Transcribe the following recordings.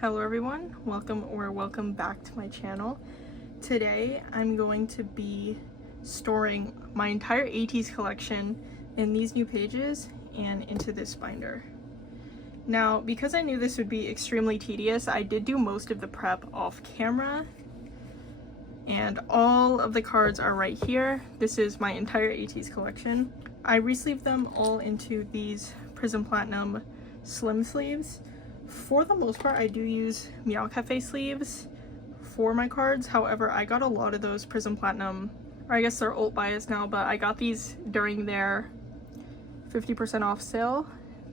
Hello everyone, welcome back to my channel. Today I'm going to be storing my entire ateez collection in these new pages and into this binder. Now, because I knew this would be extremely tedious, I did do most of the prep off camera, and all of the cards are right here. This is my entire ateez collection. I re-sleeved them all into these Prism Platinum slim sleeves. For the most part, I do use Meow Cafe sleeves for my cards. However, I got a lot of those Prism Platinum, or I guess they're alt bias now, but I got these during their 50% off sale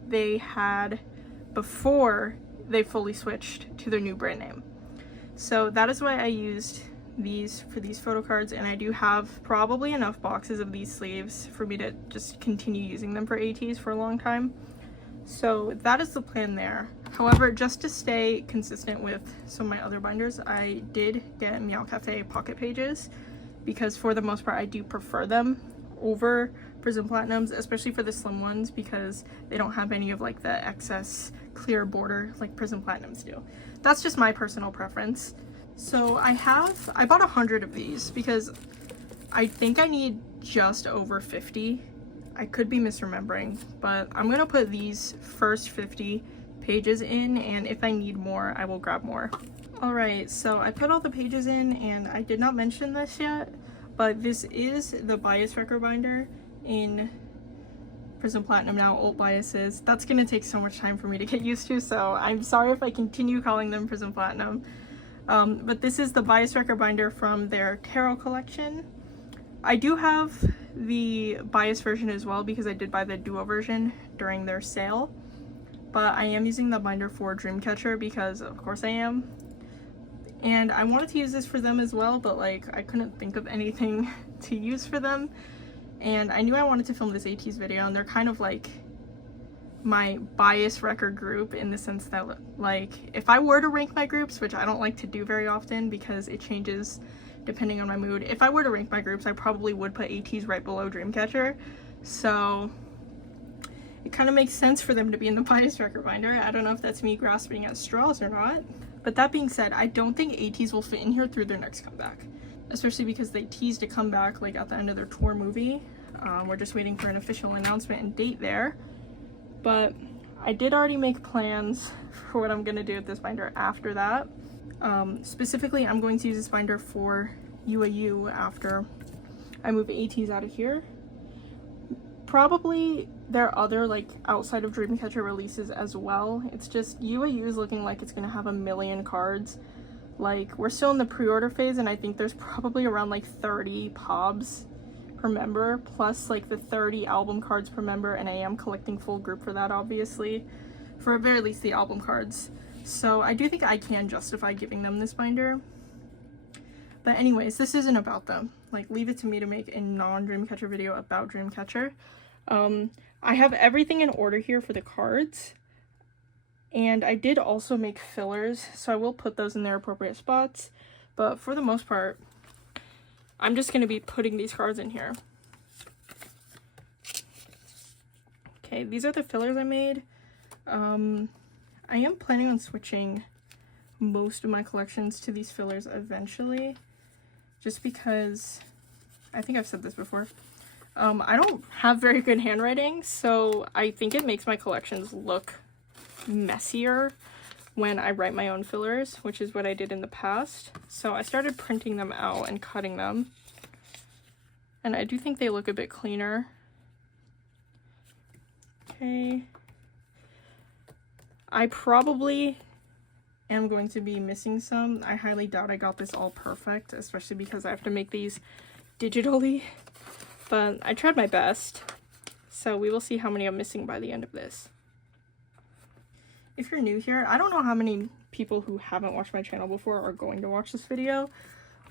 they had before they fully switched to their new brand name. So that is why I used these for these photo cards, and I do have probably enough boxes of these sleeves for me to just continue using them for ateez for a long time. So that is the plan there. However, just to stay consistent with some of my other binders, I did get Meow Cafe pocket pages because for the most part I do prefer them over Prism Platinums, especially for the slim ones, because they don't have any of like the excess clear border like Prism Platinums do. That's just my personal preference. So I bought 100 of these because I think I need just over 50. I could be misremembering, but I'm gonna put these first 50 pages in, and if I need more, I will grab more. Alright, so I put all the pages in, and I did not mention this yet, but this is the bias record binder in Prism Platinum now, alt biases. That's gonna take so much time for me to get used to, so I'm sorry if I continue calling them Prism Platinum. But this is the bias record binder from their Tarot collection. I do have the bias version as well because I did buy the duo version during their sale, but I am using the binder for Dreamcatcher because of course I am, and I wanted to use this for them as well, but like I couldn't think of anything to use for them, and I knew I wanted to film this ateez video, and they're kind of like my bias record group in the sense that like if I were to rank my groups, which I don't like to do very often because it changes depending on my mood. If I were to rank my groups, I probably would put ateez right below Dreamcatcher. So it kind of makes sense for them to be in the bias record binder. I don't know if that's me grasping at straws or not. But that being said, I don't think ateez will fit in here through their next comeback, especially because they teased a comeback like at the end of their tour movie. We're just waiting for an official announcement and date there. But I did already make plans for what I'm gonna do with this binder after that. Specifically, I'm going to use this binder for UAU after I move ateez out of here. Probably there are other like outside of Dreamcatcher releases as well. It's just UAU is looking like it's gonna have a million cards. Like, we're still in the pre-order phase, and I think there's probably around like 30 POBs per member, plus like the 30 album cards per member, and I am collecting full group for that, obviously, for at very least the album cards. So I do think I can justify giving them this binder. But anyways, this isn't about them. Like, leave it to me to make a non-Dreamcatcher video about Dreamcatcher. I have everything in order here for the cards. And I did also make fillers, so I will put those in their appropriate spots. But for the most part, I'm just going to be putting these cards in here. Okay, these are the fillers I made. I am planning on switching most of my collections to these fillers eventually, just because, I think I've said this before, I don't have very good handwriting, so I think it makes my collections look messier when I write my own fillers, which is what I did in the past. So I started printing them out and cutting them, and I do think they look a bit cleaner. Okay. I probably am going to be missing some. I highly doubt I got this all perfect, especially because I have to make these digitally, but I tried my best. So we will see how many I'm missing by the end of this. If you're new here, I don't know how many people who haven't watched my channel before are going to watch this video,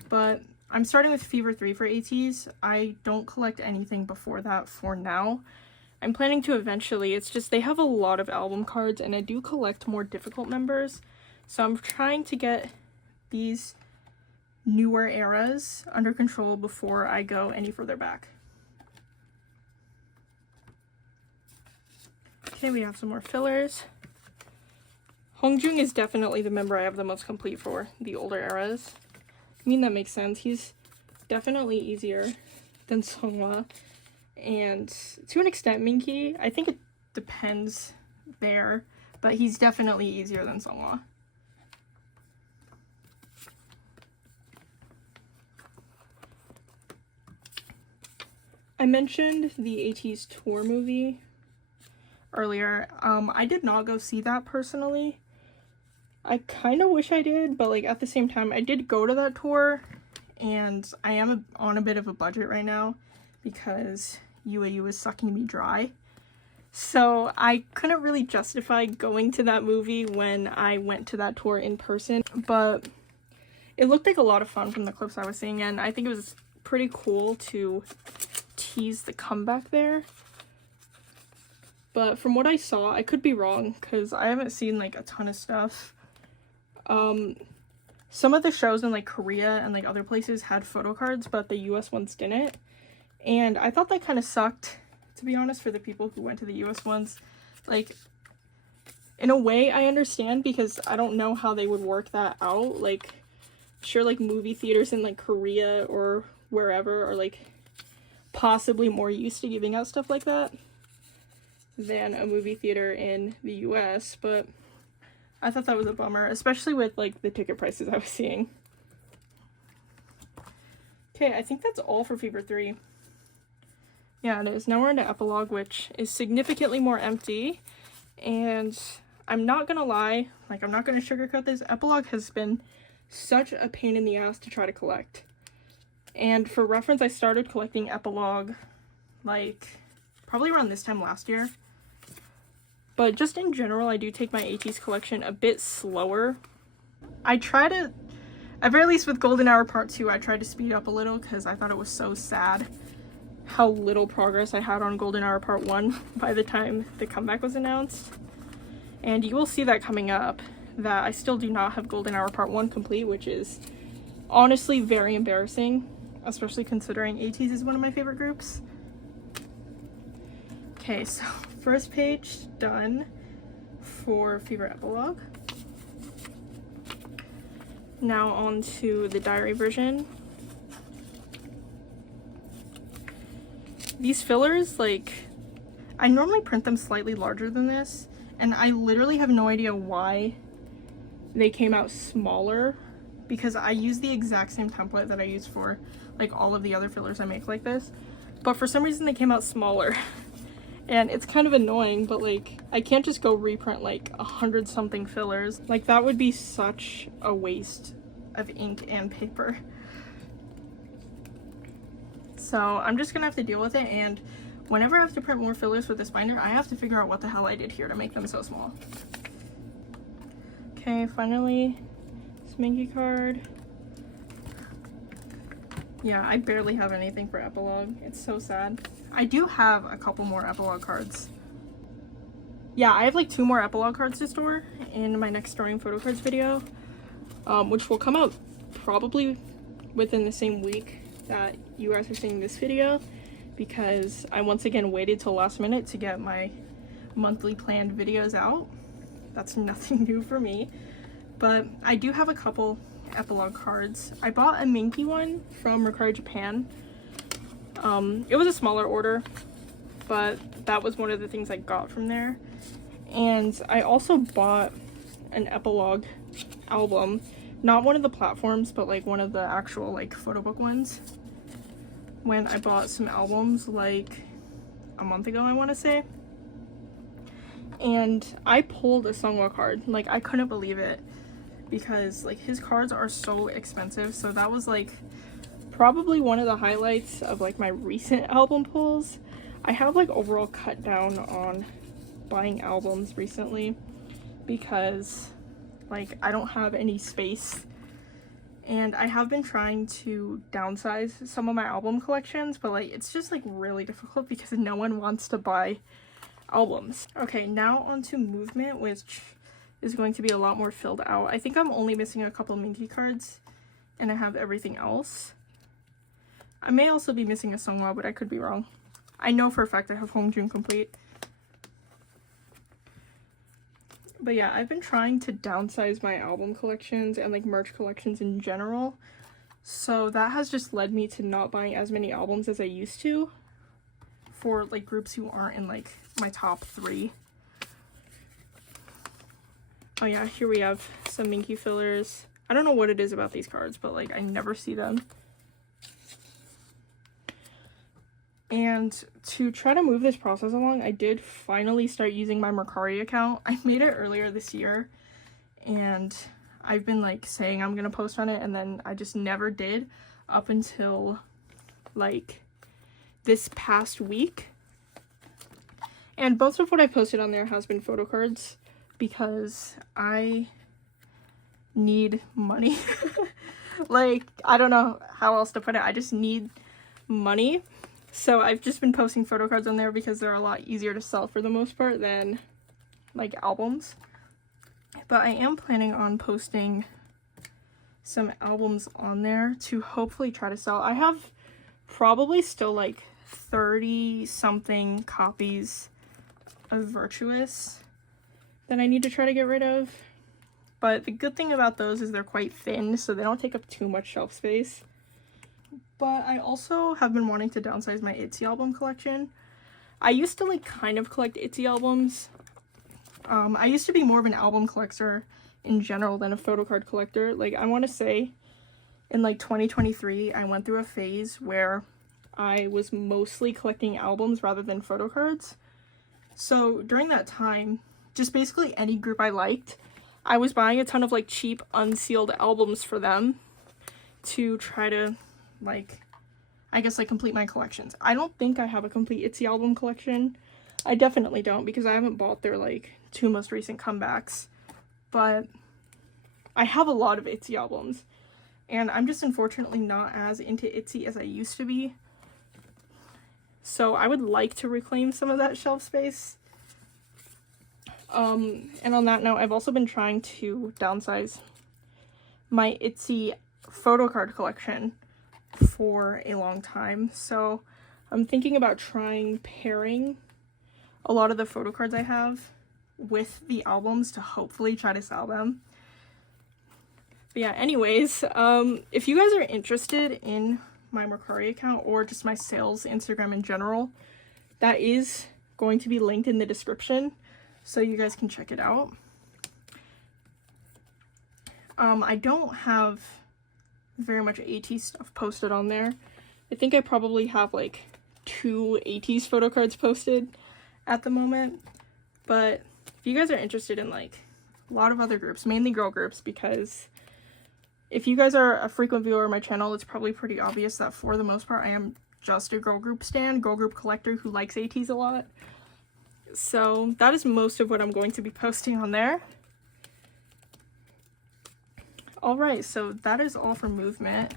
but I'm starting with Fever 3 for ateez. I don't collect anything before that for now. I'm planning to eventually. It's just they have a lot of album cards, and I do collect more difficult members, so I'm trying to get these newer eras under control before I go any further back. Okay, we have some more fillers. Hongjung is definitely the member I have the most complete for the older eras. I mean, that makes sense. He's definitely easier than Seonghwa. And to an extent, Minki, I think it depends there, but he's definitely easier than Seonghwa. I mentioned the ateez tour movie earlier. I did not go see that personally. I kind of wish I did, but like at the same time, I did go to that tour, and I am on a bit of a budget right now because UAU is sucking me dry. So I couldn't really justify going to that movie when I went to that tour in person, but it looked like a lot of fun from the clips I was seeing, and I think it was pretty cool to tease the comeback there. But from what I saw, I could be wrong because I haven't seen like a ton of stuff. Some of the shows in like Korea and like other places had photocards, but the US ones didn't. And I thought that kind of sucked, to be honest, for the people who went to the US ones. Like, in a way, I understand because I don't know how they would work that out. Like, sure, like movie theaters in like Korea or wherever are like possibly more used to giving out stuff like that than a movie theater in the US, but I thought that was a bummer, especially with like the ticket prices I was seeing. Okay, I think that's all for Fever 3. Yeah, it is. Now we're into Epilogue, which is significantly more empty, and I'm not gonna lie, like I'm not gonna sugarcoat this, Epilogue has been such a pain in the ass to try to collect. And for reference, I started collecting Epilogue like probably around this time last year. But just in general, I do take my ateez collection a bit slower. I try to, at very least with Golden Hour Part 2, I tried to speed up a little because I thought it was so sad how little progress I had on Golden Hour Part 1 by the time the comeback was announced. And you will see that coming up, that I still do not have Golden Hour Part 1 complete, which is honestly very embarrassing, especially considering ateez is one of my favorite groups. Okay, so first page done for Fever Epilogue. Now on to the diary version. These fillers, like, I normally print them slightly larger than this, and I literally have no idea why they came out smaller, because I use the exact same template that I use for like all of the other fillers I make like this, but for some reason they came out smaller. And it's kind of annoying, but like I can't just go reprint like 100 something fillers. Like that would be such a waste of ink and paper. So I'm just gonna have to deal with it, and whenever I have to print more fillers with this binder, I have to figure out what the hell I did here to make them so small. Okay, finally, Sminky card. Yeah, I barely have anything for Epilogue. It's so sad. I do have a couple more Epilogue cards. Yeah, I have like 2 more Epilogue cards to store in my next storing photo cards video, which will come out probably within the same week that you guys are seeing this video, because I once again waited till last minute to get my monthly planned videos out. That's nothing new for me, but I do have a couple Epilogue cards. I bought a Minky one from Mercari Japan. It was a smaller order, but that was one of the things I got from there. And I also bought an Epilogue album, not one of the platforms, but like one of the actual like photo book ones, when I bought some albums like a month ago, I want to say. And I pulled a Seonghwa card. Like, I couldn't believe it, because like his cards are so expensive. So that was like probably one of the highlights of like my recent album pulls. I have like overall cut down on buying albums recently because like I don't have any space, and I have been trying to downsize some of my album collections, but like it's just like really difficult because no one wants to buy albums. Okay, now onto Movement, which is going to be a lot more filled out. I think I'm only missing a couple Minky cards and I have everything else. I may also be missing a Seonghwa, but I could be wrong. I know for a fact I have Hongjun complete. But yeah, I've been trying to downsize my album collections and like merch collections in general. So that has just led me to not buying as many albums as I used to for like groups who aren't in like my top 3. Oh yeah, here we have some Minky fillers. I don't know what it is about these cards, but like I never see them. And to try to move this process along, I did finally start using my Mercari account. I made it earlier this year, and I've been like saying I'm gonna post on it, and then I just never did up until like this past week. And most of what I posted on there has been photo cards because I need money. Like, I don't know how else to put it. I just need money. So I've just been posting photo cards on there because they're a lot easier to sell for the most part than like albums. But I am planning on posting some albums on there to hopefully try to sell. I have probably still like 30 something copies of Virtuous that I need to try to get rid of. But the good thing about those is they're quite thin, so they don't take up too much shelf space. But I also have been wanting to downsize my Itzy album collection. I used to like kind of collect Itzy albums. I used to be more of an album collector in general than a photocard collector. Like, I want to say in like 2023, I went through a phase where I was mostly collecting albums rather than photocards. So during that time, just basically any group I liked, I was buying a ton of like cheap unsealed albums for them to try to like, I guess like complete my collections. I don't think I have a complete Itzy album collection. I definitely don't because I haven't bought their like 2 most recent comebacks, but I have a lot of Itzy albums, and I'm just unfortunately not as into Itzy as I used to be. So I would like to reclaim some of that shelf space. And on that note, I've also been trying to downsize my Itzy photocard collection for a long time. So I'm thinking about trying pairing a lot of the photocards I have with the albums to hopefully try to sell them. But yeah, anyways, if you guys are interested in my Mercari account or just my sales Instagram in general, that is going to be linked in the description so you guys can check it out. I don't have very much ateez stuff posted on there. I think I probably have like 2 ateez photo cards posted at the moment, but if you guys are interested in like a lot of other groups, mainly girl groups, because if you guys are a frequent viewer of my channel, it's probably pretty obvious that for the most part I am just a girl group stan, girl group collector who likes ateez a lot. So that is most of what I'm going to be posting on there. Alright, so that is all for movement,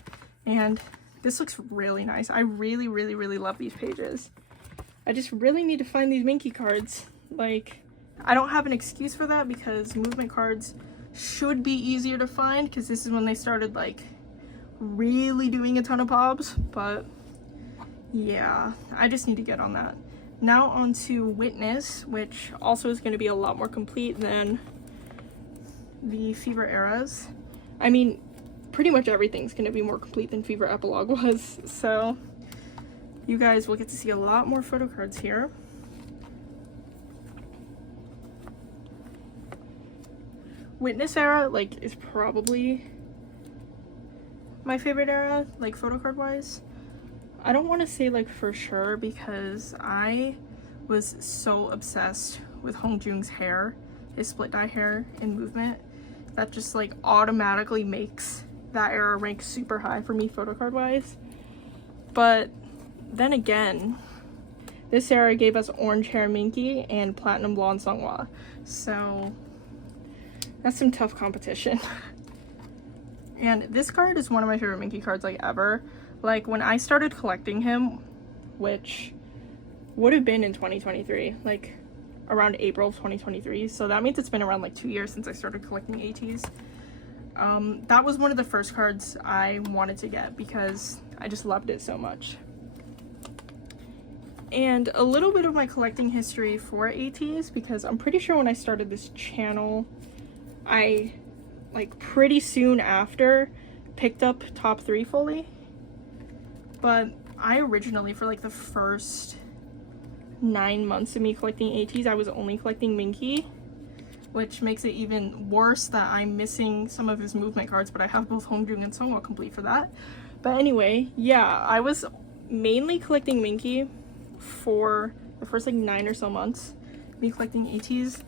and this looks really nice. I really, really, really love these pages. I just really need to find these Minky cards. Like, I don't have an excuse for that because movement cards should be easier to find because this is when they started like really doing a ton of pops, but yeah, I just need to get on that. Now on to Witness, which also is going to be a lot more complete than the Fever eras. I mean, pretty much everything's going to be more complete than Fever Epilogue was, so you guys will get to see a lot more photo cards here. Witness era, like, is probably my favorite era, like, photo card wise. I don't want to say, like, for sure, because I was so obsessed with Hongjoong's hair, his split dye hair in Movement, that just, like, automatically makes that era rank super high for me photo card wise. But then again, this era gave us Orange Hair Minky and Platinum Blonde Seonghwa, so that's some tough competition. And this card is one of my favorite Minky cards, like, ever. Like, when I started collecting him, which would have been in 2023, like around April of 2023, so that means it's been around like 2 years since I started collecting ateez. That was one of the first cards I wanted to get because I just loved it so much. And a little bit of my collecting history for ateez, because I'm pretty sure when I started this channel, I, like, pretty soon after picked up top 3 fully. But I originally, for like the first 9 months of me collecting ateez, I was only collecting Minky, which makes it even worse that I'm missing some of his movement cards, but I have both Hongjung and Songwha complete for that. But anyway, yeah, I was mainly collecting Minky for the first like 9 or so months, me collecting ateez.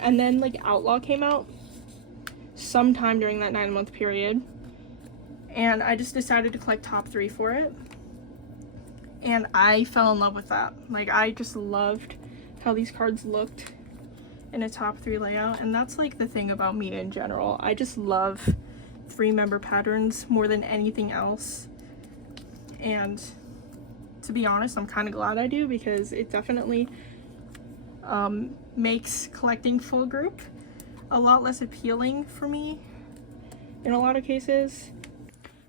And then like Outlaw came out sometime during that 9-month period, and I just decided to collect top 3 for it. And I fell in love with that. Like, I just loved how these cards looked in a top 3 layout, and that's like the thing about me in general. I just love 3-member patterns more than anything else, and to be honest, I'm kind of glad I do, because it definitely makes collecting full group a lot less appealing for me in a lot of cases.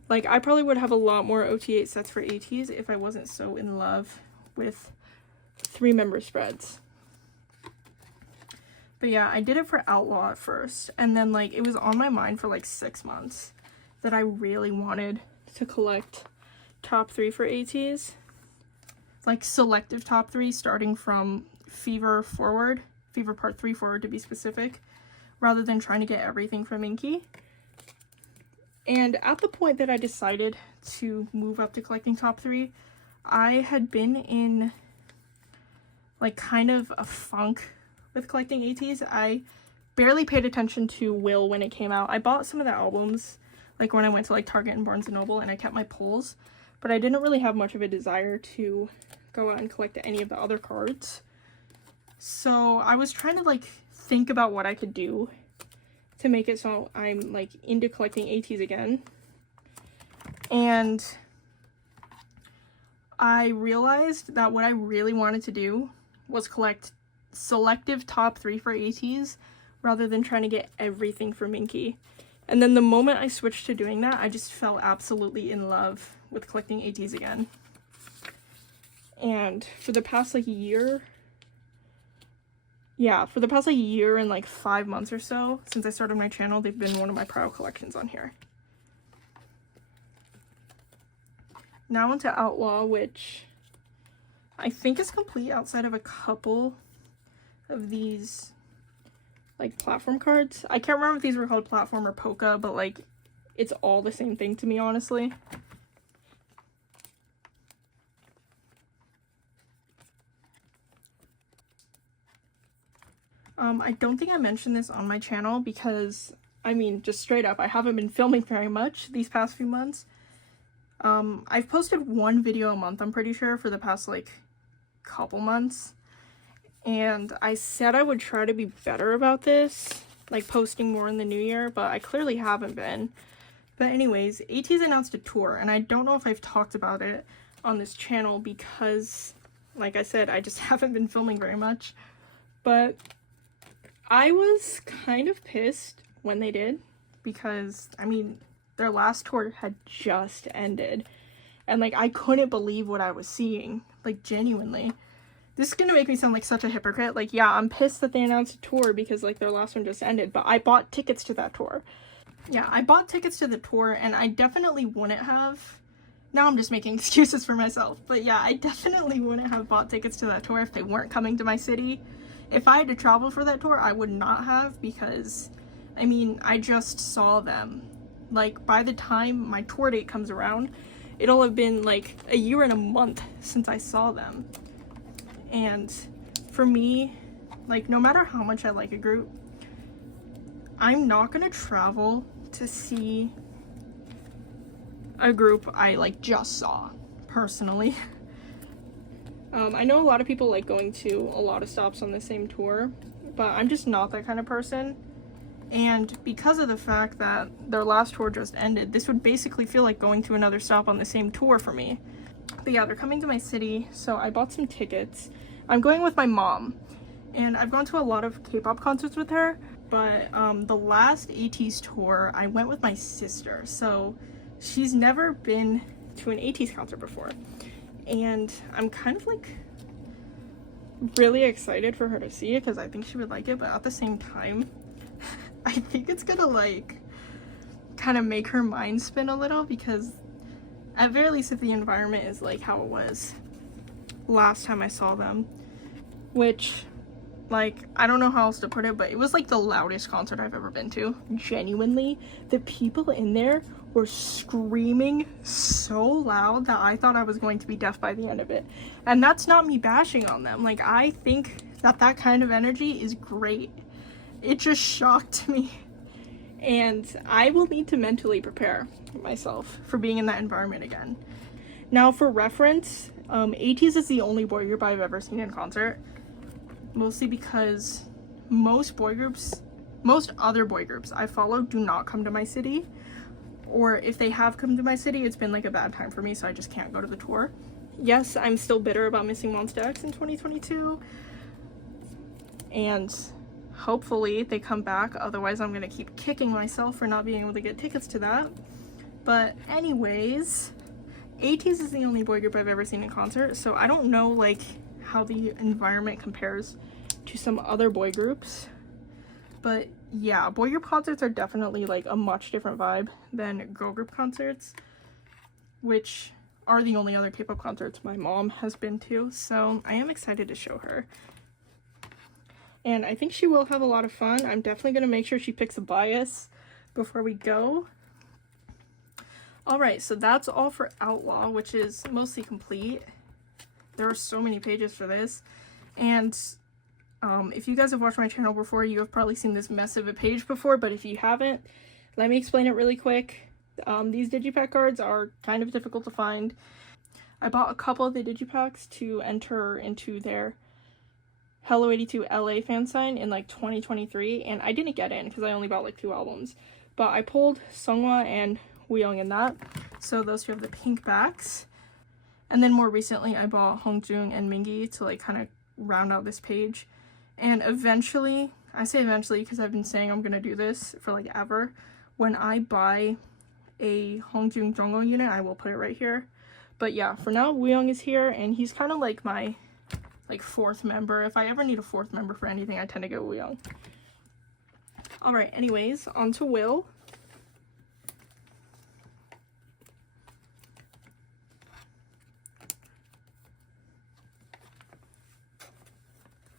Like, I probably would have a lot more OT8 sets for ateez if I wasn't so in love with 3-member spreads. But yeah, I did it for Outlaw at first, and then like it was on my mind for like 6 months that I really wanted to collect top 3 for ateez. Like selective top 3, starting from Fever forward, Fever Part 3 forward to be specific, rather than trying to get everything from Minky. And at the point that I decided to move up to collecting top 3, I had been in like kind of a funk with collecting ateez. I barely paid attention to Will when it came out. I bought some of the albums like when I went to like Target and Barnes & Noble, and I kept my pulls, but I didn't really have much of a desire to go out and collect any of the other cards. So I was trying to like think about what I could do to make it so I'm like into collecting ateez again. And I realized that what I really wanted to do was collect selective top 3 for ateez rather than trying to get everything for Minky. And then the moment I switched to doing that, I just fell absolutely in love with collecting ateez again. And for the past like year, for the past like year and like 5 months or so since I started my channel, they've been one of my proud collections on here. Now onto Outlaw, which I think is complete outside of a couple of these like platform cards. I can't remember if these were called platform or polka, but like it's all the same thing to me, honestly. I don't think I mentioned this on my channel because, I mean, just straight up, I haven't been filming very much these past few months. I've posted 1 video a month, I'm pretty sure, for the past, like, couple months. And I said I would try to be better about this, like, posting more in the new year, but I clearly haven't been. But anyways, ateez announced a tour, and I don't know if I've talked about it on this channel because, like I said, I just haven't been filming very much. But I was kind of pissed when they did because, I mean, their last tour had just ended. And, like, I couldn't believe what I was seeing. Like, genuinely. This is gonna make me sound like such a hypocrite. Like, yeah, I'm pissed that they announced a tour because, like, their last one just ended. But I bought tickets to that tour. Yeah, I bought tickets to the tour, and I definitely wouldn't have. Now I'm just making excuses for myself. But yeah, I definitely wouldn't have bought tickets to that tour if they weren't coming to my city. If I had to travel for that tour, I would not have because, I mean, I just saw them. Like, by the time my tour date comes around, it'll have been, like, a year and a month since I saw them. And for me, like, no matter how much I like a group, I'm not gonna travel to see a group I, like, just saw, personally. I know a lot of people like going to a lot of stops on the same tour, but I'm just not that kind of person. And because of the fact that their last tour just ended, this would basically feel like going to another stop on the same tour for me. But yeah, they're coming to my city, so I bought some tickets. I'm going with my mom, and I've gone to a lot of K-pop concerts with her, but the last ateez tour, I went with my sister, so she's never been to an ateez concert before. and I'm kind of like really excited for her to see it because I think she would like it, but at the same time I think it's gonna like kind of make her mind spin a little, because at very least if the environment is like how it was last time I saw them, which, like, I don't know how else to put it, but it was like the loudest concert I've ever been to. Genuinely, the people in there were screaming so loud that I thought I was going to be deaf by the end of it. And that's not me bashing on them. Like, I think that that kind of energy is great. It just shocked me. And I will need to mentally prepare myself for being in that environment again. Now, for reference, ateez is the only boy group I've ever seen in concert. Mostly because most other boy groups I follow do not come to my city. Or if they have come to my city, it's been like a bad time for me, so I just can't go to the tour. Yes, I'm still bitter about missing Monsta X in 2022. And hopefully they come back, otherwise I'm gonna keep kicking myself for not being able to get tickets to that. But anyways, ateez is the only boy group I've ever seen in concert, so I don't know like how the environment compares to some other boy groups. But yeah, boy group concerts are definitely like a much different vibe than girl group concerts, which are the only other K-pop concerts my mom has been to, so I am excited to show her. And I think she will have a lot of fun. I'm definitely going to make sure she picks a bias before we go. Alright, so that's all for Outlaw, which is mostly complete. There are so many pages for this. And if you guys have watched my channel before, you have probably seen this mess of a page before, but if you haven't, let me explain it really quick. These digipack cards are kind of difficult to find. I bought a couple of the digipacks to enter into their Hello 82 LA fan sign in like 2023, and I didn't get in because I only bought like 2 albums. But I pulled Seonghwa and Wooyoung in that, so those 2 have the pink backs. And then more recently I bought Hongjoong and Mingi to like kind of round out this page. And eventually, I say eventually because I've been saying I'm gonna do this for like ever, when I buy a Hongjoong Jongho unit, I will put it right here. But yeah, for now Wooyoung is here, and he's kind of like my like 4th member. If I ever need a 4th member for anything, I tend to go Wooyoung. Alright, anyways, on to Will.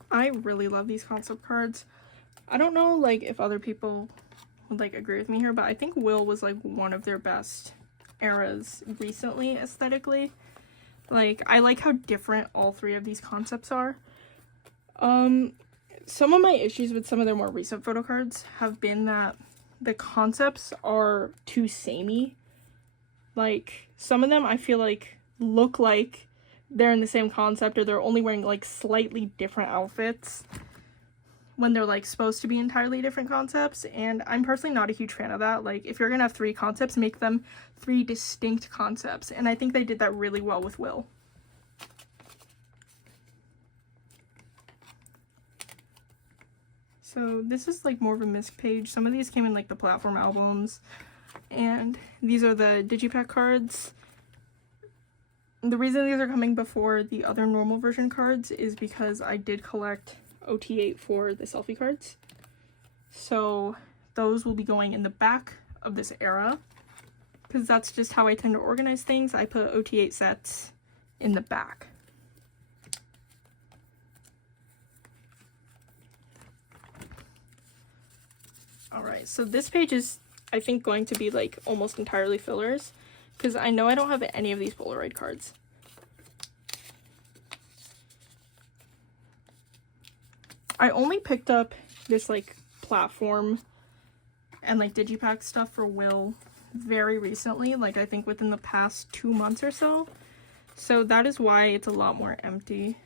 I really love these concept cards. I don't know like if other people would like agree with me here, but I think Will was like one of their best eras recently aesthetically. Like, I like how different all 3 of these concepts are. Some of my issues with some of their more recent photo cards have been that the concepts are too samey. Like, some of them I feel like look like they're in the same concept, or they're only wearing like slightly different outfits when they're like supposed to be entirely different concepts, and I'm personally not a huge fan of that. Like, if you're gonna have 3 concepts, make them 3 distinct concepts, and I think they did that really well with Will. So this is like more of a misc page. Some of these came in like the platform albums, and these are the digipack cards. The reason these are coming before the other normal version cards is because I did collect OT8 for the selfie cards. So those will be going in the back of this era, because that's just how I tend to organize things. I put OT8 sets in the back. Alright, so this page is, I think, going to be like almost entirely fillers, because I know I don't have any of these Polaroid cards. I only picked up this like platform and like digipack stuff for Will very recently, like I think within the past 2 months or so. So that is why it's a lot more empty.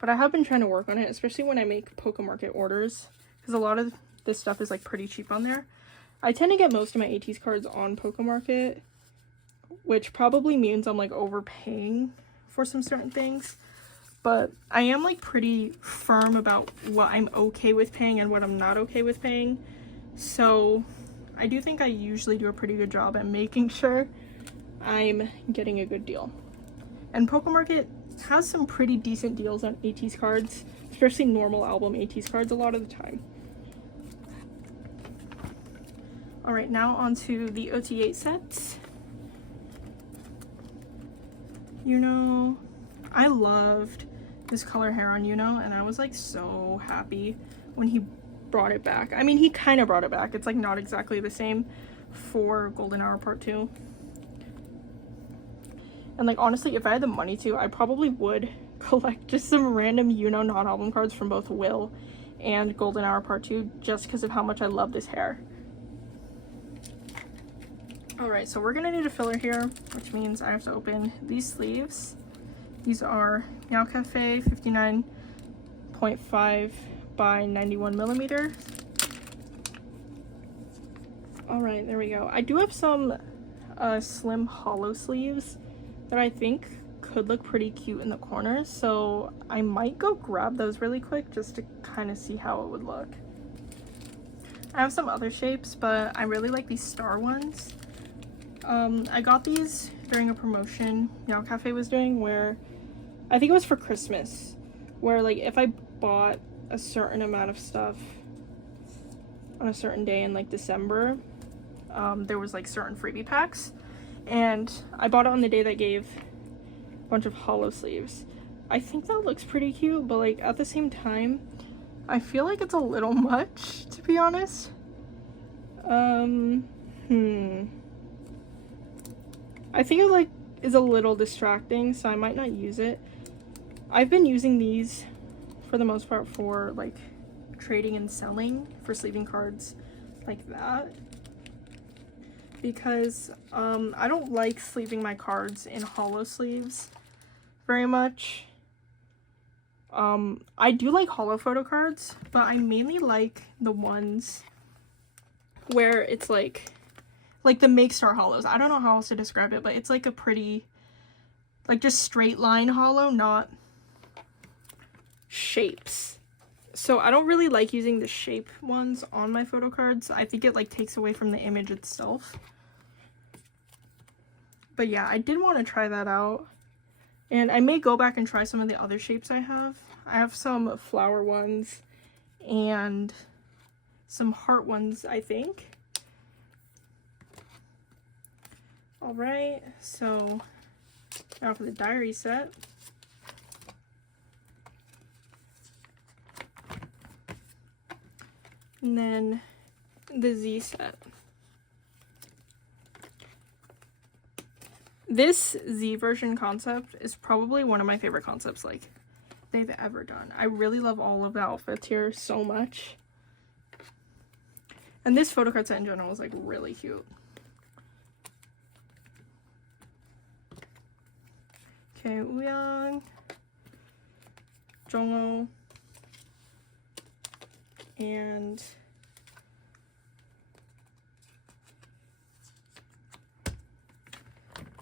But I have been trying to work on it, especially when I make Poké Market orders, because a lot of this stuff is like pretty cheap on there. I tend to get most of my ateez cards on Poké Market, which probably means I'm like overpaying for some certain things. But I am like pretty firm about what I'm okay with paying and what I'm not okay with paying. So I do think I usually do a pretty good job at making sure I'm getting a good deal. And Pokemarket has some pretty decent deals on ateez cards, especially normal album ateez cards a lot of the time. Alright, now onto the OT8 sets. I loved this color hair on and I was like so happy when he brought it back. I mean, he kind of brought it back. It's like not exactly the same for Golden Hour Part 2. And like honestly, if I had the money to, I probably would collect just some random non-album cards from both Will and Golden Hour Part 2 just because of how much I love this hair. Alright, so we're gonna need a filler here, which means I have to open these sleeves. These are Meow Cafe 59.5 by 91 millimeter. Alright, there we go. I do have some slim hollow sleeves that I think could look pretty cute in the corners, so I might go grab those really quick just to kind of see how it would look. I have some other shapes, but I really like these star ones. I got these during a promotion Meow Cafe was doing where, I think it was for Christmas, where like if I bought a certain amount of stuff on a certain day in like December, there was like certain freebie packs, and I bought it on the day that gave a bunch of hollow sleeves. I think that looks pretty cute, but like at the same time, I feel like it's a little much, to be honest. I think it like is a little distracting, so I might not use it. I've been using these for the most part for like trading and selling for sleeving cards like that, because I don't like sleeving my cards in hollow sleeves very much. I do like hollow photo cards, but I mainly like the ones where it's like the Make Star hollows. I don't know how else to describe it, but it's like a pretty, like just straight line hollow, not shapes. So I don't really like using the shape ones on my photo cards. I think it like takes away from the image itself. But yeah, I did want to try that out. And I may go back and try some of the other shapes I have. I have some flower ones and some heart ones, I think. Alright, so now for the diary set. And then the Z set. This Z version concept is probably one of my favorite concepts like they've ever done. I really love all of the outfits here so much. And this photo card set in general is like really cute. Okay, Uyang, Jongho, and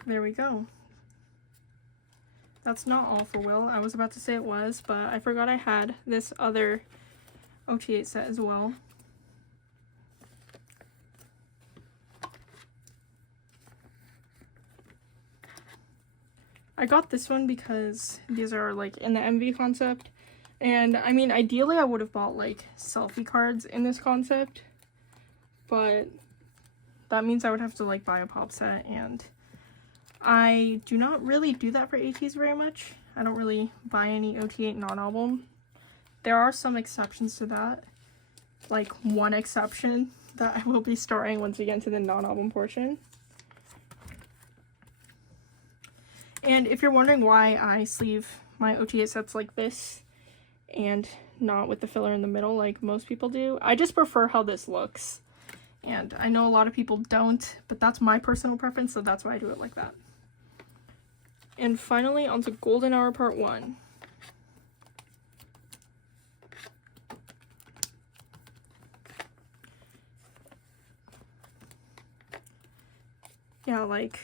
there we go. That's not all for Will. I was about to say it was, but I forgot I had this other OT8 set as well. I got this one because these are like in the MV concept, and I mean ideally I would have bought like selfie cards in this concept, but that means I would have to like buy a pop set, and I do not really do that for ateez very much. I don't really buy any OT8 non-album. There are some exceptions to that, like one exception that I will be storing once we get into the non-album portion. And if you're wondering why I sleeve my OT8 sets like this and not with the filler in the middle like most people do, I just prefer how this looks. And I know a lot of people don't, but that's my personal preference, so that's why I do it like that. And finally, onto Golden Hour Part 1. Yeah, like,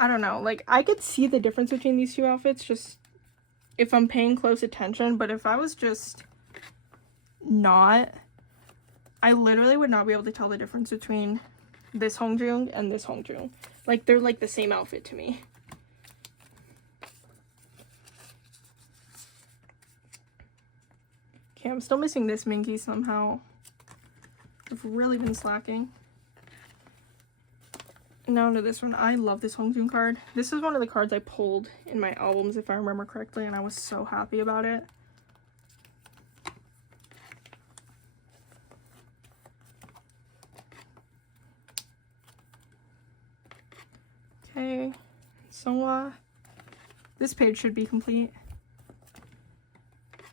I don't know, like, I could see the difference between these two outfits just if I'm paying close attention, but if I was just not, I literally would not be able to tell the difference between this Hongjung and this Hongjung. Like, they're like the same outfit to me. Okay, I'm still missing this Minky somehow. I've really been slacking. Now to this one. I love this Hongjoong card. This is one of the cards I pulled in my albums, if I remember correctly, and I was so happy about it. Okay, so this page should be complete.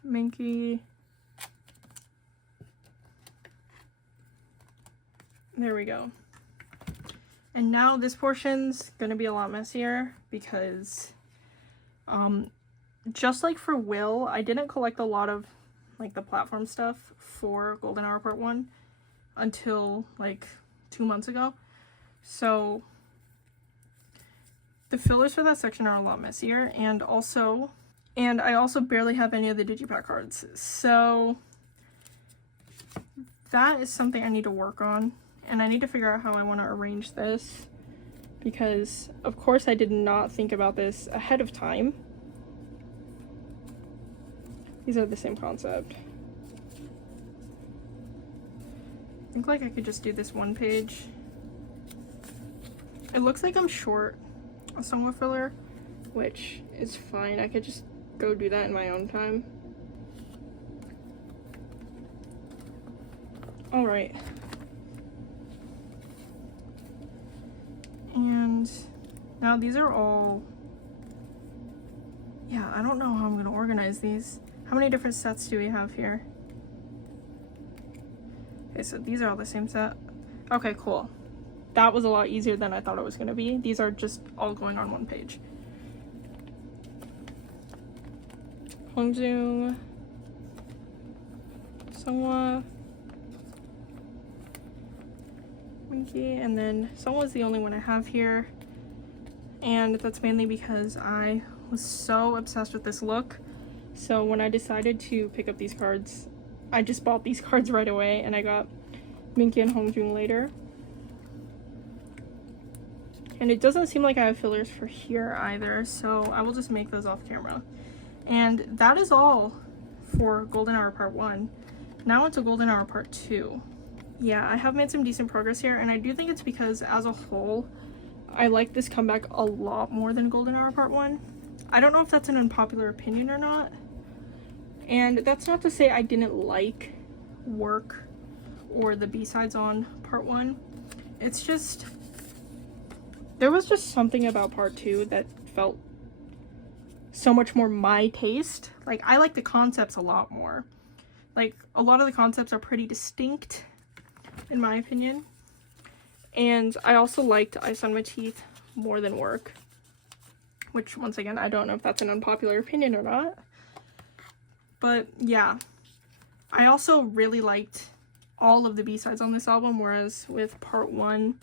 Minky. There we go. And now this portion's gonna be a lot messier because just like for Will, I didn't collect a lot of like the platform stuff for Golden Hour Part 1 until like 2 months ago. So the fillers for that section are a lot messier, and I also barely have any of the digipack cards. So that is something I need to work on, and I need to figure out how I want to arrange this, because of course I did not think about this ahead of time. These are the same concept. I think like I could just do this one page. It looks like I'm short a Songwa filler, which is fine. I could just go do that in my own time. Alright. And now these are all... Yeah, I don't know how I'm going to organize these. How many different sets do we have here? Okay, so these are all the same set. Okay, cool. That was a lot easier than I thought it was going to be. These are just all going on one page. Hongjoong, Songwa, Minky, and then Songwa's the only one I have here. And that's mainly because I was so obsessed with this look. So when I decided to pick up these cards, I just bought these cards right away, and I got Minky and Hongjoong later. And it doesn't seem like I have fillers for here either, so I will just make those off camera. And that is all for Golden Hour Part 1. Now into Golden Hour Part 2. Yeah, I have made some decent progress here, and I do think it's because, as a whole, I like this comeback a lot more than Golden Hour Part 1. I don't know if that's an unpopular opinion or not. And that's not to say I didn't like Work or the B-sides on Part 1. It's just... there was just something about Part 2 that felt so much more my taste. Like, I like the concepts a lot more. Like, a lot of the concepts are pretty distinct, in my opinion. And I also liked Ice on My Teeth more than Work. Which, once again, I don't know if that's an unpopular opinion or not. But, yeah. I also really liked all of the B-sides on this album, whereas with Part 1...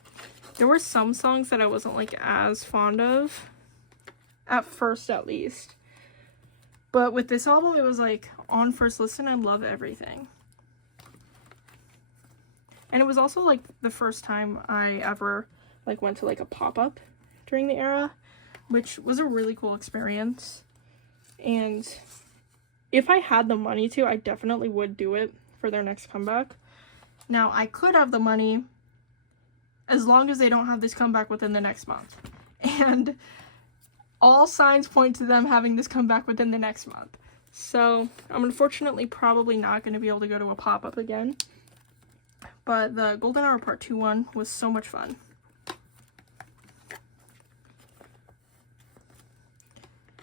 there were some songs that I wasn't, like, as fond of. At first, at least. But with this album, it was, like, on first listen, I love everything. And it was also, like, the first time I ever, like, went to, like, a pop-up during the era, which was a really cool experience. And if I had the money to, I definitely would do it for their next comeback. Now, I could have the money... as long as they don't have this comeback within the next month. And all signs point to them having this comeback within the next month. So I'm unfortunately probably not going to be able to go to a pop-up again. But the Golden Hour Part 2 one was so much fun.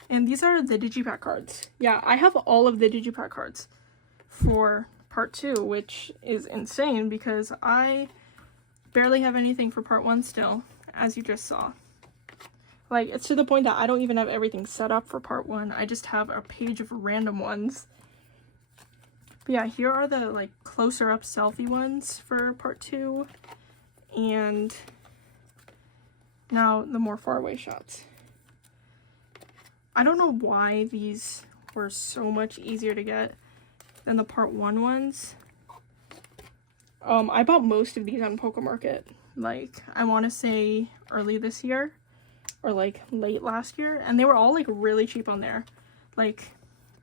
And these are the digipack cards. Yeah, I have all of the digipack cards for Part 2, which is insane because I barely have anything for Part 1 still, as you just saw. Like, it's to the point that I don't even have everything set up for Part 1. I just have a page of random ones. But yeah, here are the, like, closer up selfie ones for Part 2. And now the more far away shots. I don't know why these were so much easier to get than the Part 1 ones. I bought most of these on Poke Market, like, I want to say early this year, or, like, late last year, and they were all, like, really cheap on there, like,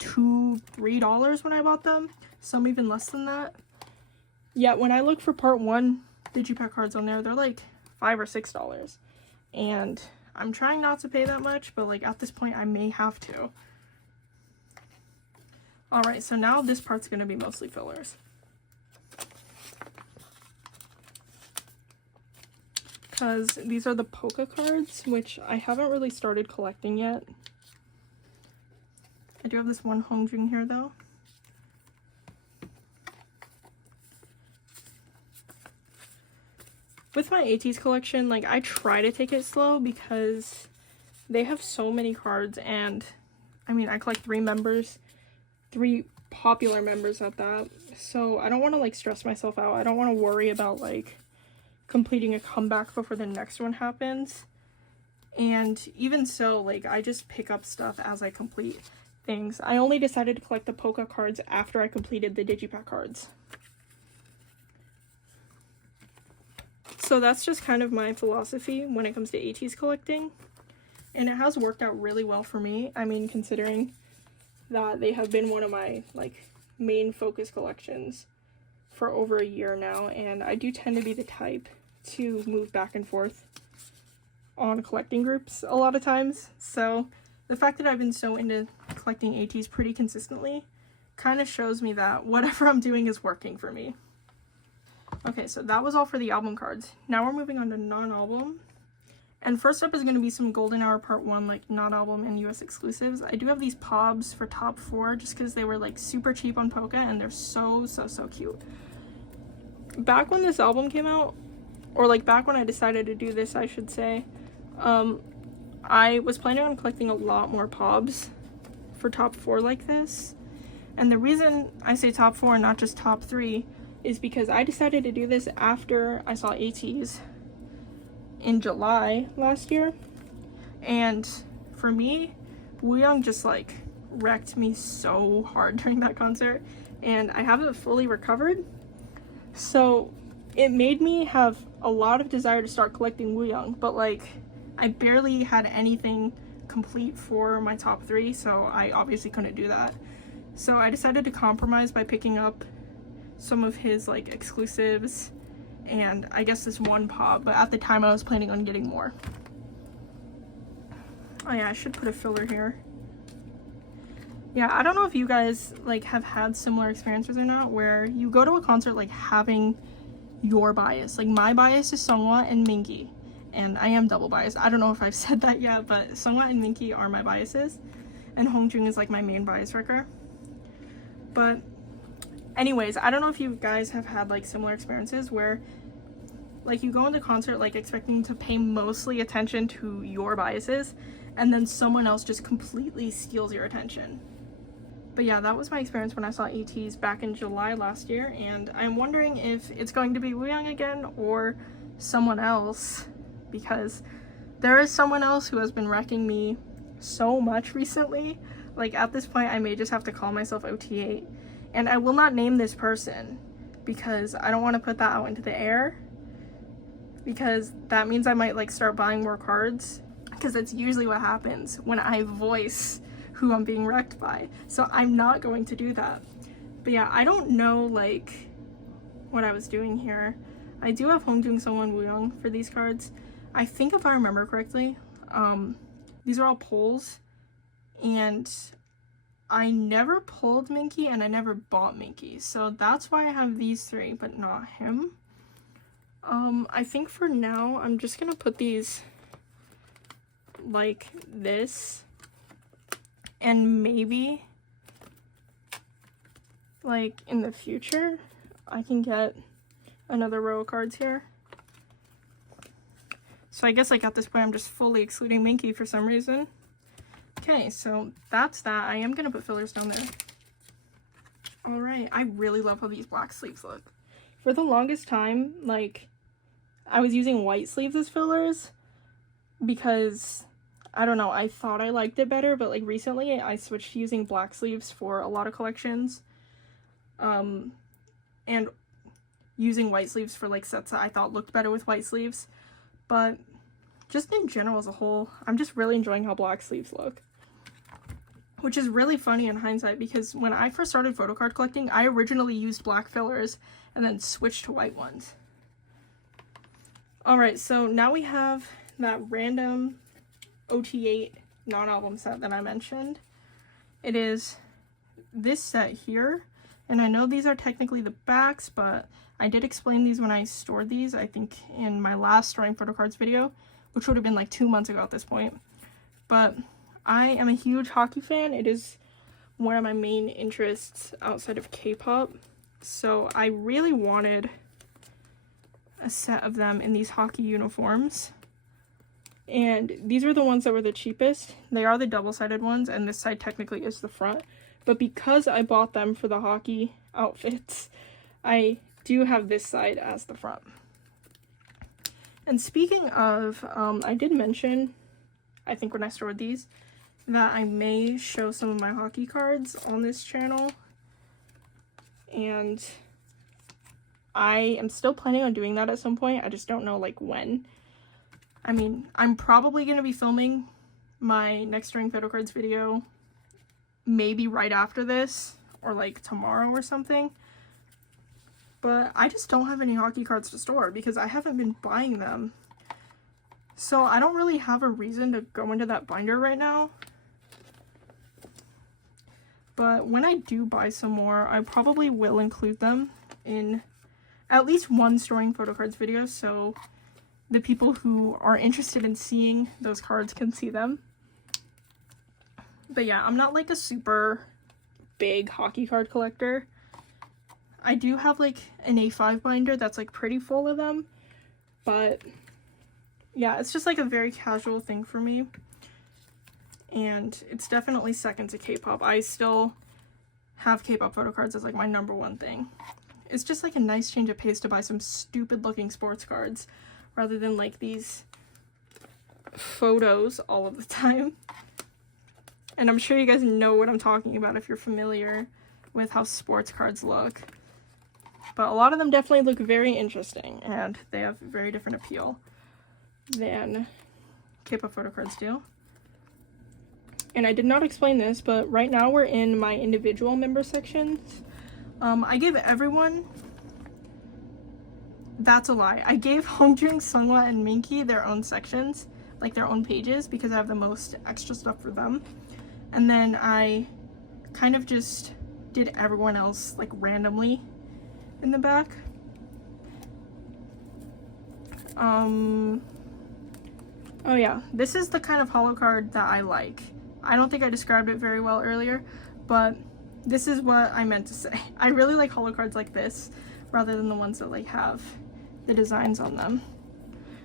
$2-3 when I bought them, some even less than that. Yet when I look for part 1 digipack cards on there, they're like $5 or $6. And I'm trying not to pay that much, but like at this point I may have to. Alright, so now this part's going to be mostly fillers. Because these are the polka cards, which I haven't really started collecting yet. I do have this one Hongjung here though. With my ateez collection, like, I try to take it slow because they have so many cards, and I mean, I collect 3 members, 3 popular members at that, so I don't want to like stress myself out. I don't want to worry about like completing a comeback before the next one happens. And even so, like, I just pick up stuff as I complete things. I only decided to collect the polka cards after I completed the digipack cards. So that's just kind of my philosophy when it comes to ateez collecting, and it has worked out really well for me. I mean, considering that they have been one of my like main focus collections for over a year now, and I do tend to be the type to move back and forth on collecting groups a lot of times. So the fact that I've been so into collecting ateez pretty consistently kind of shows me that whatever I'm doing is working for me. Okay, so that was all for the album cards. Now we're moving on to non-album. And first up is going to be some Golden Hour Part 1, like, non-album and US exclusives. I do have these POBs for top 4 just because they were, like, super cheap on Polka, and they're so cute. Back when this album came out, or, like, back when I decided to do this, I should say, I was planning on collecting a lot more POBs for top 4 like this. And the reason I say top 4 and not just top 3 is because I decided to do this after I saw ateez in July last year, and for me, Wooyoung just like wrecked me so hard during that concert, and I haven't fully recovered, so it made me have a lot of desire to start collecting Wooyoung, but like I barely had anything complete for my top 3, so I obviously couldn't do that. So I decided to compromise by picking up some of his like exclusives and I guess this one POB, but at the time I was planning on getting more. Oh yeah, I should put a filler here. Yeah, I don't know if you guys like have had similar experiences or not, where you go to a concert like having your bias. Like my bias is Seonghwa and Mingi, and I am double biased. I don't know if I've said that yet, but Seonghwa and Mingi are my biases, and Hongjung is like my main bias wrecker. But anyways, I don't know if you guys have had like similar experiences where like you go into concert like expecting to pay mostly attention to your biases, and then someone else just completely steals your attention. But yeah, that was my experience when I saw ateez back in July last year, and I'm wondering if it's going to be Wooyoung again or someone else, because there is someone else who has been wrecking me so much recently. Like at this point I may just have to call myself OT8. And I will not name this person because I don't want to put that out into the air, because that means I might like start buying more cards, because that's usually what happens when I voice who I'm being wrecked by. So I'm not going to do that. But yeah, I don't know like what I was doing here. I do have Hongjung, Seonghwa, Wooyoung for these cards. I think if I remember correctly, these are all pulls, and I never pulled Minky and I never bought Minky, so that's why I have these 3 but not him. I think for now I'm just gonna put these like this, and maybe like in the future I can get another row of cards here. So I guess like at this point I'm just fully excluding Minky for some reason. Okay, so that's that. I am gonna put fillers down there. Alright, I really love how these black sleeves look. For the longest time, like, I was using white sleeves as fillers because, I don't know, I thought I liked it better, but like recently I switched to using black sleeves for a lot of collections. And using white sleeves for like sets that I thought looked better with white sleeves. But just in general as a whole, I'm just really enjoying how black sleeves look. which is really funny in hindsight because when I first started photocard collecting, I originally used black fillers and then switched to white ones. Alright, so now we have that random OT8 non-album set that I mentioned. It is this set here, and I know these are technically the backs, but I did explain these when I stored these, I think in my last storing photocards video, which would have been like 2 months ago at this point. But I am a huge hockey fan. It is one of my main interests outside of K-pop. So I really wanted a set of them in these hockey uniforms. And these were the ones that were the cheapest. They are the double-sided ones, and this side technically is the front. But because I bought them for the hockey outfits, I do have this side as the front. And speaking of, I did mention, I think when I stored these, that I may show some of my hockey cards on this channel, and I am still planning on doing that at some point. I just don't know like when. I mean, I'm probably going to be filming my next storing photocards video maybe right after this, or like tomorrow or something, but I just don't have any hockey cards to store because I haven't been buying them, so I don't really have a reason to go into that binder right now. But when I do buy some more, I probably will include them in at least one storing photocards video, so the people who are interested in seeing those cards can see them. But yeah, I'm not like a super big hockey card collector. I do have like an A5 binder that's like pretty full of them, but yeah, it's just like a very casual thing for me. And it's definitely second to K-pop. I still have K-pop photocards as like my #1 thing. It's just like a nice change of pace to buy some stupid looking sports cards rather than like these photos all of the time. And I'm sure you guys know what I'm talking about if you're familiar with how sports cards look. But a lot of them definitely look very interesting, and they have very different appeal than K-pop photocards do. And I did not explain this, but right now we're in my individual member sections. I gave everyone... That's a lie. I gave Hongjoong, Sunghwa, and Minky their own sections, like their own pages, because I have the most extra stuff for them. And then I kind of just did everyone else like randomly in the back. Oh yeah, this is the kind of holo card that I like. I don't think I described it very well earlier, but this is what I meant to say. I really like holo cards like this rather than the ones that like have the designs on them.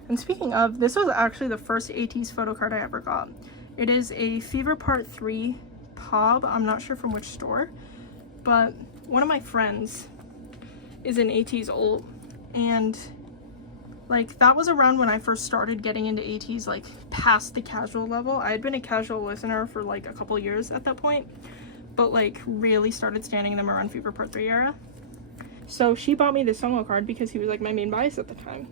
And speaking of, this was actually the first ateez photo card I ever got. It is a Fever Part 3 POB. I'm not sure from which store, but one of my friends is an ateez ult, and like that was around when I first started getting into ateez, like past the casual level. I had been a casual listener for like a couple years at that point, but like really started standing them around Fever Part 3 era. So she bought me this Sunghwa card because he was like my main bias at the time.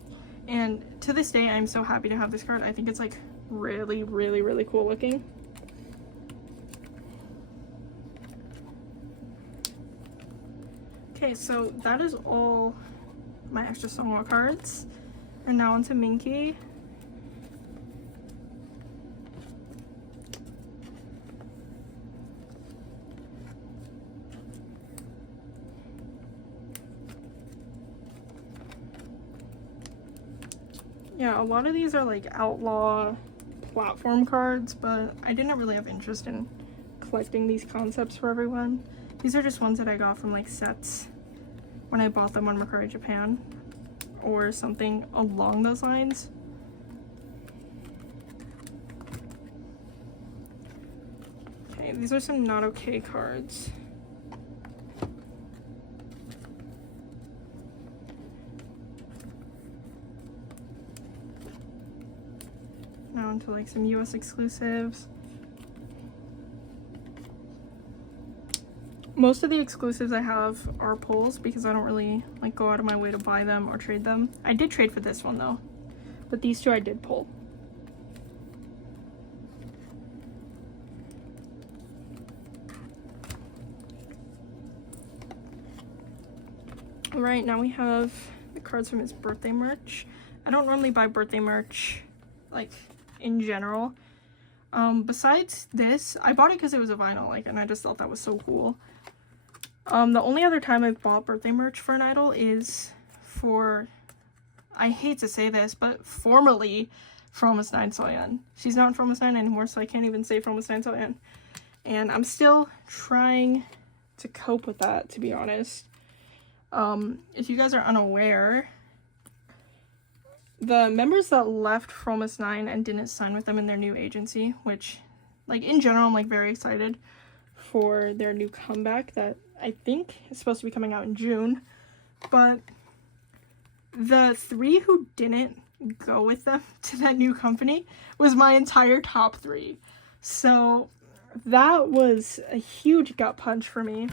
And to this day, I'm so happy to have this card. I think it's like really, really, really cool looking. Okay, so that is all my extra Sunghwa cards. And now onto Minky. Yeah, a lot of these are like Outlaw platform cards, but I didn't really have interest in collecting these concepts for everyone. These are just ones that I got from like sets when I bought them on Mercari Japan or something along those lines. Okay, these are some not okay cards. Now into like some US exclusives. Most of the exclusives I have are pulls because I don't really like go out of my way to buy them or trade them. I did trade for this one though, but these two I did pull. Alright, now we have the cards from his birthday merch. I don't normally buy birthday merch, like, in general. Besides this, I bought it because it was a vinyl, like, and I just thought that was so cool. The only other time I've bought birthday merch for an idol is for, I hate to say this, but formerly Fromis 9 Soyeon. She's not in Fromis 9 anymore, so I can't even say Fromis 9 Soyeon. And I'm still trying to cope with that, to be honest. If you guys are unaware, the members that left Fromis 9 and didn't sign with them in their new agency, which, like, in general, I'm, like, very excited for their new comeback that I think is supposed to be coming out in June, but the 3 who didn't go with them to that new company was my entire top 3. So that was a huge gut punch for me,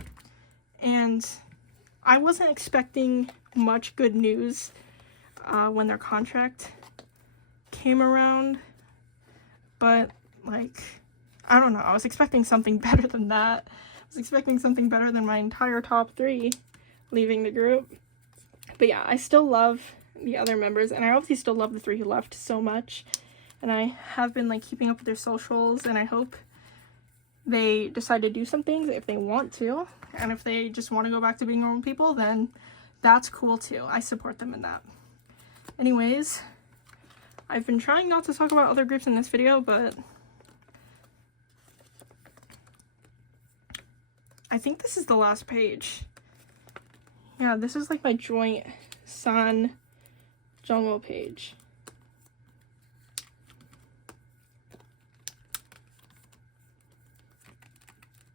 and I wasn't expecting much good news when their contract came around, but, like, I don't know, I was expecting something better than that. I was expecting something better than my entire top 3 leaving the group. But yeah, I still love the other members, and I obviously still love the 3 who left so much, and I have been, like, keeping up with their socials, and I hope they decide to do some things if they want to, and if they just want to go back to being normal people, then that's cool too. I support them in that. Anyways, I've been trying not to talk about other groups in this video, but I think this is the last page. Yeah, this is like my joint San Jongwoo page.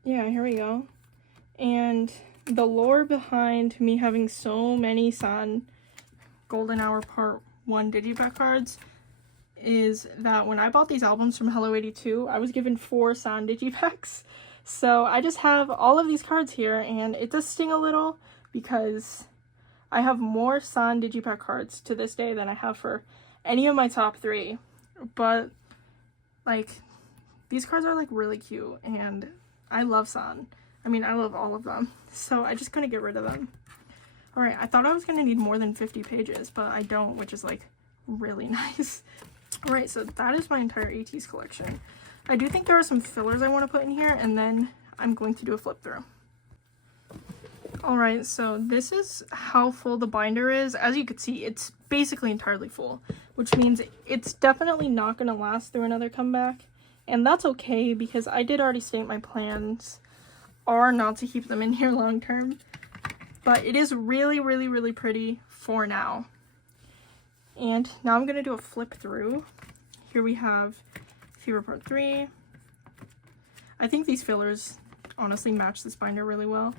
Yeah, here we go. And the lore behind me having so many San Golden Hour Part 1 digipack cards is that when I bought these albums from Hello 82, I was given 4 San digipacks. So I just have all of these cards here, and it does sting a little because I have more San digipack cards to this day than I have for any of my top 3. But, like, these cards are, like, really cute, and I love San. I mean, I love all of them. So I just couldn't get rid of them. Alright, I thought I was going to need more than 50 pages, but I don't, which is, like, really nice. Alright, so that is my entire ateez collection. I do think there are some fillers I want to put in here, and then I'm going to do a flip through. Alright, so this is how full the binder is. As you can see, it's basically entirely full, which means it's definitely not going to last through another comeback. And that's okay, because I did already state my plans are not to keep them in here long term. But it is really, really, really pretty for now. And now I'm going to do a flip through. Here we have Fever Part 3. I think these fillers honestly match this binder really well.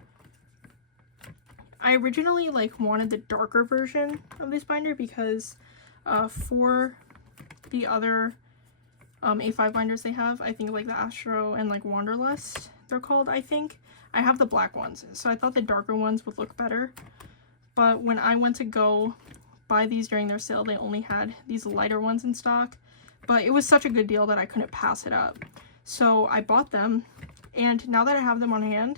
I originally, like, wanted the darker version of this binder because for the other A5 binders they have, I think, like, the Astro and, like, Wanderlust, they're called, I think. I have the black ones, so I thought the darker ones would look better. But when I went to go buy these during their sale, they only had these lighter ones in stock. But it was such a good deal that I couldn't pass it up. So I bought them, and now that I have them on hand,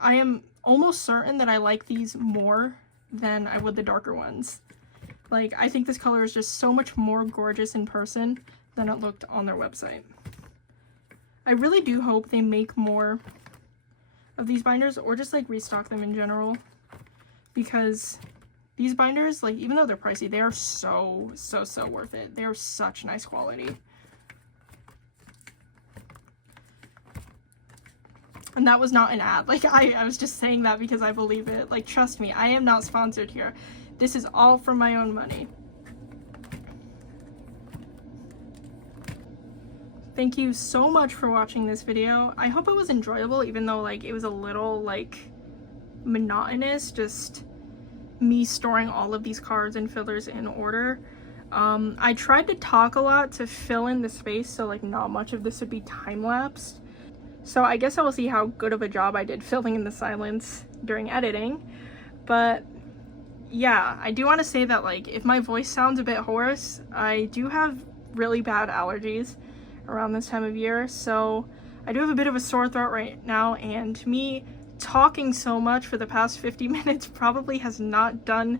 I am almost certain that I like these more than I would the darker ones. Like, I think this color is just so much more gorgeous in person than it looked on their website. I really do hope they make more of these binders, or just, like, restock them in general, because these binders, like, even though they're pricey, they are so worth it. They're such nice quality. And that was not an ad. Like, I was just saying that because I believe it. Like, trust me, I am not sponsored here. This is all from my own money. Thank you so much for watching this video. I hope it was enjoyable, even though, like, it was a little, like, monotonous, just me storing all of these cards and fillers in order. I tried to talk a lot to fill in the space, so, like, not much of this would be time-lapsed. So I guess I will see how good of a job I did filling in the silence during editing. But yeah, I do want to say that, like, if my voice sounds a bit hoarse, I do have really bad allergies around this time of year, so I do have a bit of a sore throat right now, and me talking so much for the past 50 minutes probably has not done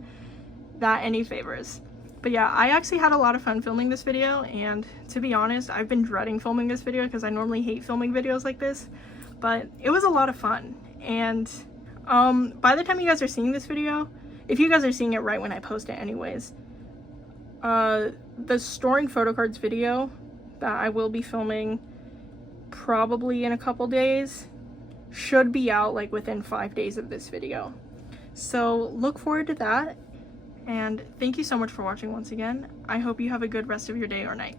that any favors. But yeah, I actually had a lot of fun filming this video, and to be honest, I've been dreading filming this video because I normally hate filming videos like this, but it was a lot of fun. And by the time you guys are seeing this video, if you guys are seeing it right when I post it anyways, the storing photocards video that I will be filming probably in a couple days should be out like within 5 days of this video. So look forward to that. And thank you so much for watching once again. I hope you have a good rest of your day or night.